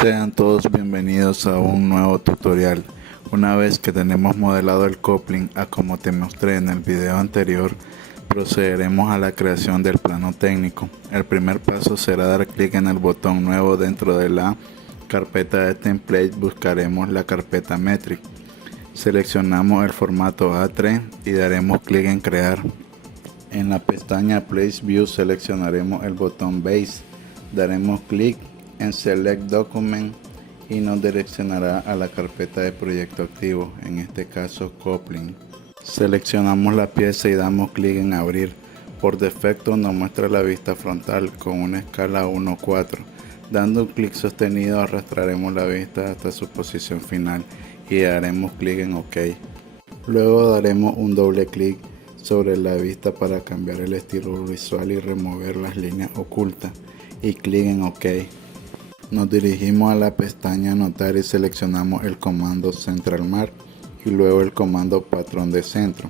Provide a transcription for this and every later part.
Sean todos bienvenidos a un nuevo tutorial. Una vez que tenemos modelado el coupling a como te mostré en el video anterior, procederemos a la creación del plano técnico. El primer paso será dar clic en el botón nuevo dentro de la carpeta de template. Buscaremos la carpeta metric. Seleccionamos el formato A3 y daremos clic en crear. En la pestaña Place View seleccionaremos el botón Base. Daremos clic en Select Document y nos direccionará a la carpeta de proyecto activo, en este caso Coupling. Seleccionamos la pieza y damos clic en abrir. Por defecto nos muestra la vista frontal con una escala 1:4. Dando un clic sostenido arrastraremos la vista hasta su posición final y daremos clic en OK. Luego daremos un doble clic sobre la vista para cambiar el estilo visual y remover las líneas ocultas y clic en OK. Nos dirigimos a la pestaña Anotar y seleccionamos el comando Central Mark y luego el comando Patrón de centro.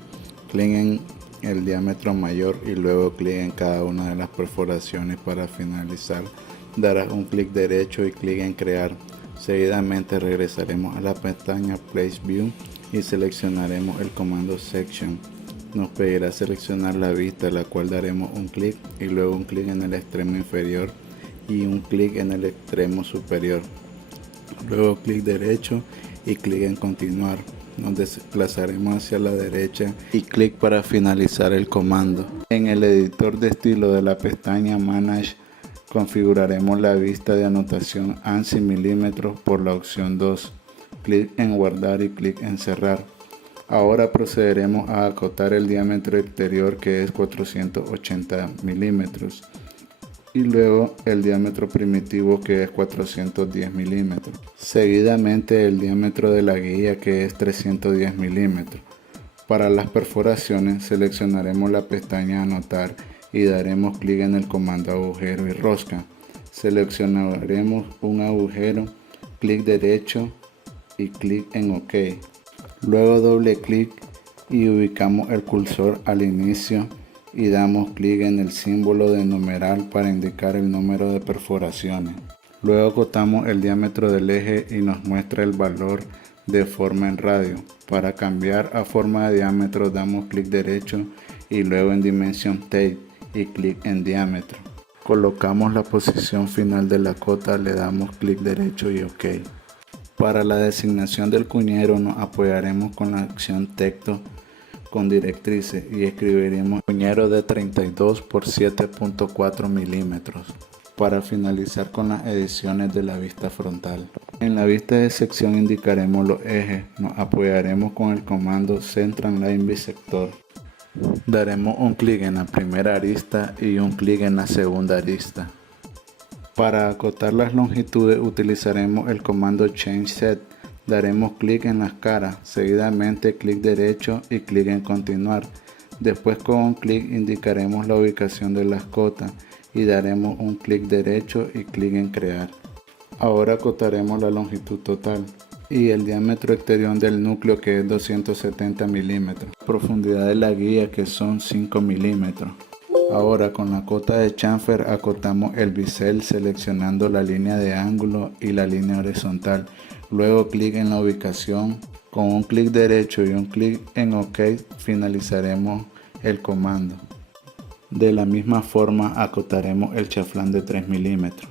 Clic en el diámetro mayor y luego clic en cada una de las perforaciones. Para finalizar, darás un clic derecho y clic en Crear. Seguidamente regresaremos a la pestaña Place View y seleccionaremos el comando Section. Nos pedirá seleccionar la vista, la cual daremos un clic y luego un clic en el extremo inferior y un clic en el extremo superior. Luego clic derecho y clic en continuar. Nos desplazaremos hacia la derecha y clic para finalizar el comando. En el editor de estilo de la pestaña Manage configuraremos la vista de anotación ANSI milímetros por la opción 2. Clic en guardar y clic en cerrar. Ahora procederemos a acotar el diámetro exterior, que es 480 milímetros, y luego el diámetro primitivo, que es 410 milímetros. Seguidamente el diámetro de la guía, que es 310 milímetros. Para las perforaciones seleccionaremos la pestaña Anotar y daremos clic en el comando agujero y rosca. Seleccionaremos un agujero, clic derecho y clic en OK. Luego doble clic y ubicamos el cursor al inicio y damos clic en el símbolo de numeral para indicar el número de perforaciones. Luego acotamos el diámetro del eje y nos muestra el valor de forma en radio. Para cambiar a forma de diámetro damos clic derecho y luego en Dimension Tape y clic en diámetro. Colocamos la posición final de la cota, le damos clic derecho y OK. Para la designación del cuñero nos apoyaremos con la acción texto con directrices y escribiremos cuñero de 32 por 7.4 milímetros. Para finalizar con las ediciones de la vista frontal. En la vista de sección indicaremos los ejes, nos apoyaremos con el comando Central Line Bisector. Daremos un clic en la primera arista y un clic en la segunda arista. Para acotar las longitudes utilizaremos el comando Change Set. Daremos clic en las caras, seguidamente clic derecho y clic en continuar. Después con un clic indicaremos la ubicación de las cotas y daremos un clic derecho y clic en crear. Ahora acotaremos la longitud total y el diámetro exterior del núcleo, que es 270 milímetros. Profundidad de la guía, que son 5 milímetros. Ahora con la cota de chamfer acotamos el bisel seleccionando la línea de ángulo y la línea horizontal. Luego clic en la ubicación. Con un clic derecho y un clic en OK finalizaremos el comando. De la misma forma acotaremos el chaflán de 3 milímetros.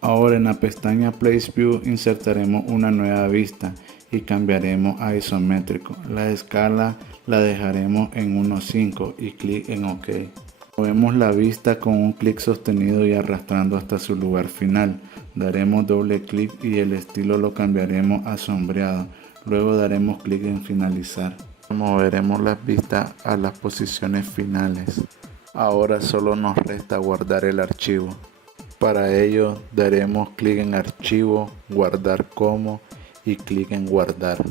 Ahora en la pestaña Place View insertaremos una nueva vista y cambiaremos a isométrico. La escala la dejaremos en 1:5 y clic en OK. Movemos la vista con un clic sostenido y arrastrando hasta su lugar final. Daremos doble clic y el estilo lo cambiaremos a sombreado. Luego daremos clic en finalizar. Moveremos las vistas a las posiciones finales. Ahora solo nos resta guardar el archivo. Para ello daremos clic en Archivo, Guardar como y clic en Guardar.